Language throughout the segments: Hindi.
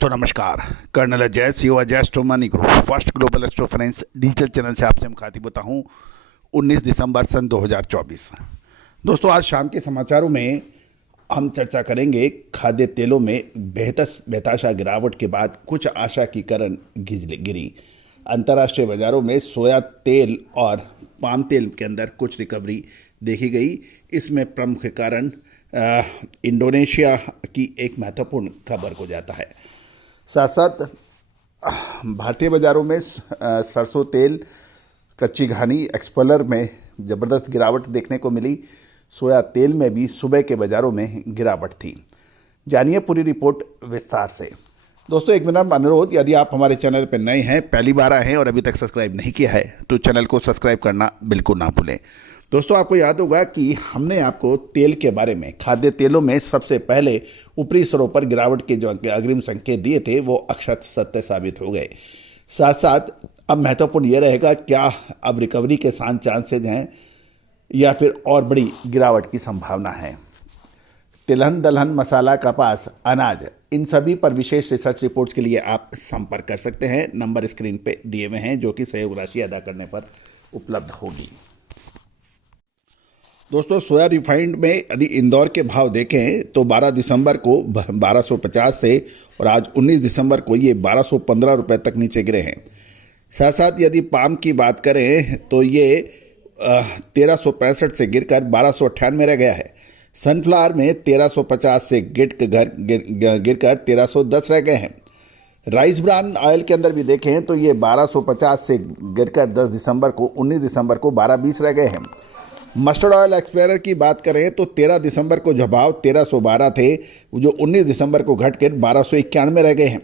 दोस्तों नमस्कार। Colonel Ajay CO Ajay astro money group first global astro finance digital channel से आपसे मुखातिब होता हूं। 19 दिसंबर सन 2024। दोस्तों आज शाम के समाचारों में हम चर्चा करेंगे खाद्य तेलों में बेताशा गिरावट के बाद कुछ आशा की किरण गिरी। अंतर्राष्ट्रीय बाजारों में सोया तेल और पाम तेल के अंदर कुछ रिकवरी देखी गई। इसमें प्रमुख कारण इंडोनेशिया की एक महत्वपूर्ण खबर हो जाता है। साथ साथ भारतीय बाजारों में सरसों तेल, कच्ची घानी, एक्सपोलर में ज़बरदस्त गिरावट देखने को मिली। सोया तेल में भी सुबह के बाज़ारों में गिरावट थी। जानिए पूरी रिपोर्ट विस्तार से। दोस्तों एक विनम्र अनुरोध, यदि आप हमारे चैनल पर नए हैं, पहली बार आए हैं और अभी तक सब्सक्राइब नहीं किया है तो चैनल को सब्सक्राइब करना बिल्कुल ना भूलें। दोस्तों आपको याद होगा कि हमने आपको तेल के बारे में, खाद्य तेलों में सबसे पहले ऊपरी स्तरों पर गिरावट के जो अग्रिम संकेत दिए थे वो अक्षत सत्य साबित हो गए। साथ साथ अब महत्वपूर्ण ये रहेगा क्या अब रिकवरी के चांसेज हैं या फिर और बड़ी गिरावट की संभावना है। तिलहन, दलहन, मसाला, कपास, अनाज, इन सभी पर विशेष रिसर्च रिपोर्ट्स के लिए आप संपर्क कर सकते हैं। नंबर स्क्रीन पे दिए हुए हैं जो कि सहयोग राशि अदा करने पर उपलब्ध होगी। दोस्तों सोया रिफाइंड में यदि इंदौर के भाव देखें तो 12 दिसंबर को 1250 से और आज 19 दिसंबर को ये 1215 रुपये तक नीचे गिरे हैं। साथ साथ यदि पाम की बात करें तो ये 1365 से गिरकर 1298 रह गया है। सनफ्लावर में 1350 से गिरकर 1310 रह गए हैं। राइस ब्रान ऑयल के अंदर भी देखें तो ये 1250 से गिरकर 10 दिसंबर को 19 दिसंबर को 1220 रह गए हैं। मस्टर्ड ऑयल एक्सपायर की बात करें तो 13 दिसंबर को जो भाव 1312 थे जो 19 दिसंबर को घटकर 1291 रह गए हैं।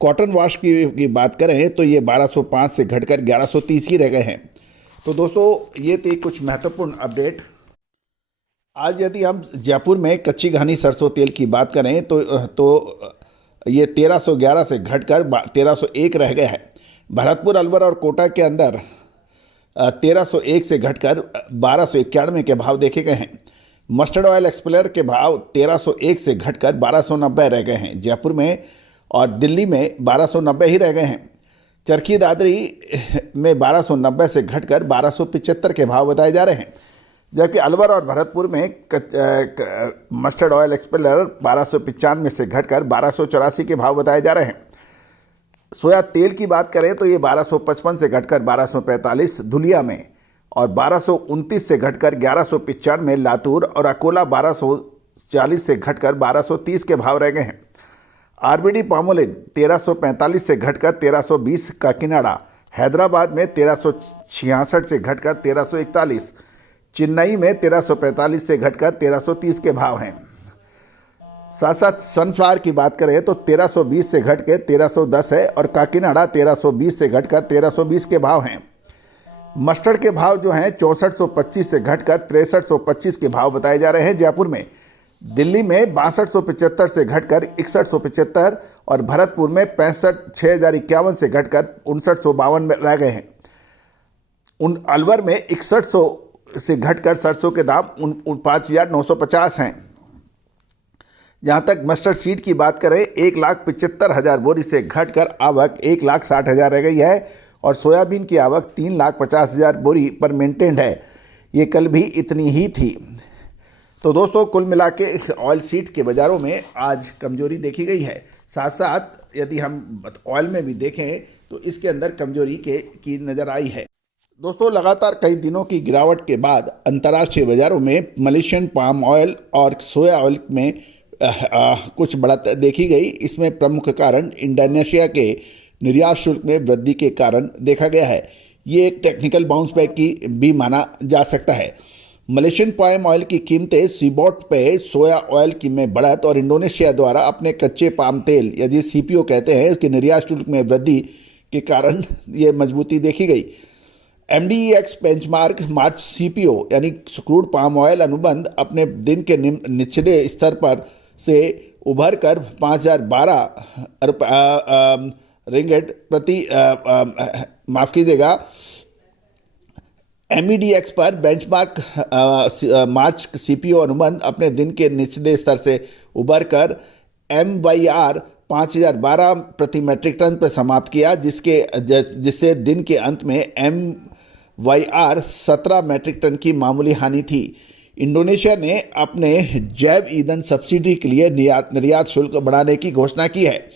कॉटन वॉश की बात करें तो ये 1205 से घटकर 1130 ही रह गए हैं। तो दोस्तों ये थी कुछ महत्वपूर्ण अपडेट। आज यदि हम जयपुर में कच्ची घानी सरसों तेल की बात करें तो ये 1311 से घटकर 1301 रह गया है। भरतपुर, अलवर और कोटा के अंदर 1301 से घटकर 1291 के भाव देखे गए हैं। मस्टर्ड ऑयल एक्सप्लेयर के भाव 1301 से घटकर 1290 रह गए हैं जयपुर में, और दिल्ली में 1290 ही रह गए हैं। चरखी दादरी में 1290 से घटकर 1275 के भाव बताए जा रहे हैं, जबकि अलवर और भरतपुर में मस्टर्ड ऑयल एक्सप्लेयर 1295 से घटकर 1284 के भाव बताए जा रहे हैं। सोया तेल की बात करें तो ये 1255 से घटकर 1245 धुलिया में, और 1229 से घटकर 1195 में लातूर, और अकोला 1240 से घटकर 1230 के भाव रह गए हैं। आरबीडी पामोलिन 1345 से घटकर 1320 काकीनाडा, हैदराबाद में 1366 से घटकर 1341, चेन्नई में 1345 से घटकर 1330 के भाव हैं। साथ साथ सनफ्लावर की बात करें तो 1320 से घट के 1310 है, और काकीनाडा 1320 से घटकर 1320 के भाव हैं। मस्टर्ड के भाव जो हैं 6425 से घटकर 6325 के भाव बताए जा रहे हैं जयपुर में। दिल्ली में 6275 से घटकर 6175, और भरतपुर में 6051 से घटकर 5952 में रह गए हैं। अलवर में 6100 से घटकर सरसों के दाम 5950 हैं। जहाँ तक मस्टर्ड सीड की बात करें 1,75,000 बोरी से घटकर आवक 1,60,000 रह गई है, और सोयाबीन की आवक 3,50,000 बोरी पर मेंटेन्ड है। ये कल भी इतनी ही थी। तो दोस्तों कुल मिला के ऑयल सीड के बाज़ारों में आज कमजोरी देखी गई है। साथ साथ यदि हम ऑयल में भी देखें तो इसके अंदर कमजोरी की नज़र आई है। दोस्तों लगातार कई दिनों की गिरावट के बाद अंतर्राष्ट्रीय बाज़ारों में मलेशियन पाम ऑयल और सोया ऑयल में कुछ बढ़त देखी गई। इसमें प्रमुख कारण इंडोनेशिया के निर्यात शुल्क में वृद्धि के कारण देखा गया है। ये एक टेक्निकल बाउंस बैक की भी माना जा सकता है। मलेशियन पाम ऑयल की कीमतें सीबॉट पे सोया ऑयल की में बढ़त और इंडोनेशिया द्वारा अपने कच्चे पाम तेल यदि सीपीओ कहते हैं इसके निर्यात शुल्क में वृद्धि के कारण ये मजबूती देखी गई। MDEX बेंचमार्क मार्च सीपीओ यानी क्रूड पाम ऑयल अनुबंध अपने दिन के निचले स्तर पर से उभर कर 5012 रिंगेट प्रति माफ़ कीजिएगा MEDX पर बेंचमार्क मार्च सीपीओ अनुबंध अपने दिन के निचले स्तर से उभर कर MYR 5012 प्रति मेट्रिक टन पर समाप्त किया, जिससे दिन के अंत में MYR 17 मेट्रिक टन की मामूली हानि थी। इंडोनेशिया ने अपने जैव ईंधन सब्सिडी के लिए निर्यात शुल्क बढ़ाने की घोषणा की है।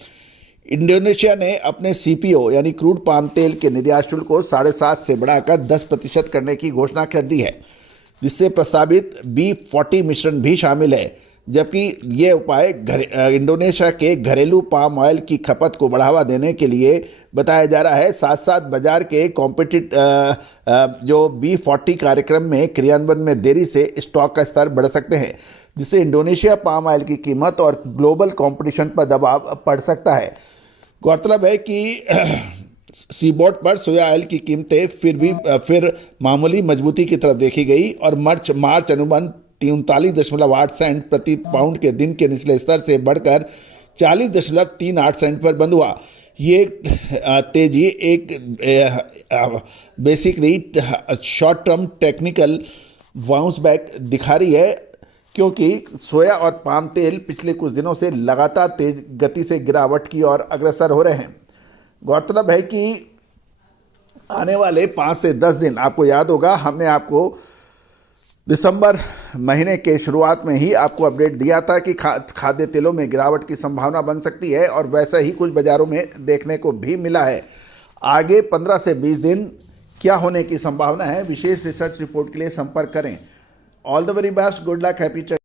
इंडोनेशिया ने अपने CPO यानी क्रूड पाम तेल के निर्यात शुल्क को 7.5 से बढ़ाकर 10% करने की घोषणा कर दी है, जिससे प्रस्तावित B40 मिश्रण भी शामिल है। जबकि ये उपाय इंडोनेशिया के घरेलू पाम ऑयल की खपत को बढ़ावा देने के लिए बताया जा रहा है। साथ साथ बाजार के जो B40 कार्यक्रम में क्रियान्वयन में देरी से स्टॉक का स्तर बढ़ सकते हैं, जिससे इंडोनेशिया पाम ऑयल की कीमत और ग्लोबल कंपटीशन पर दबाव पड़ सकता है। गौरतलब है कि सीबोर्ड पर सोया ऑयल की कीमतें फिर मामूली मजबूती की तरफ देखी गई और मार्च अनुबंध 39.8 सेंट प्रति पाउंड के दिन के निचले स्तर से बढ़कर 40.38 सेंट पर बंद हुआ। ये तेजी एक basically short term technical bounce back दिखा रही है, क्योंकि सोया और पाम तेल पिछले कुछ दिनों से लगातार तेज गति से गिरावट की ओर अग्रसर हो रहे हैं। गौरतलब है कि आने वाले 5 से 10 दिन, आपको याद होगा हमने आपको दिसंबर महीने के शुरुआत में ही आपको अपडेट दिया था कि खाद्य तेलों में गिरावट की संभावना बन सकती है, और वैसा ही कुछ बाजारों में देखने को भी मिला है। आगे 15 से 20 दिन क्या होने की संभावना है, विशेष रिसर्च रिपोर्ट के लिए संपर्क करें। All the very best, good luck, happy trading.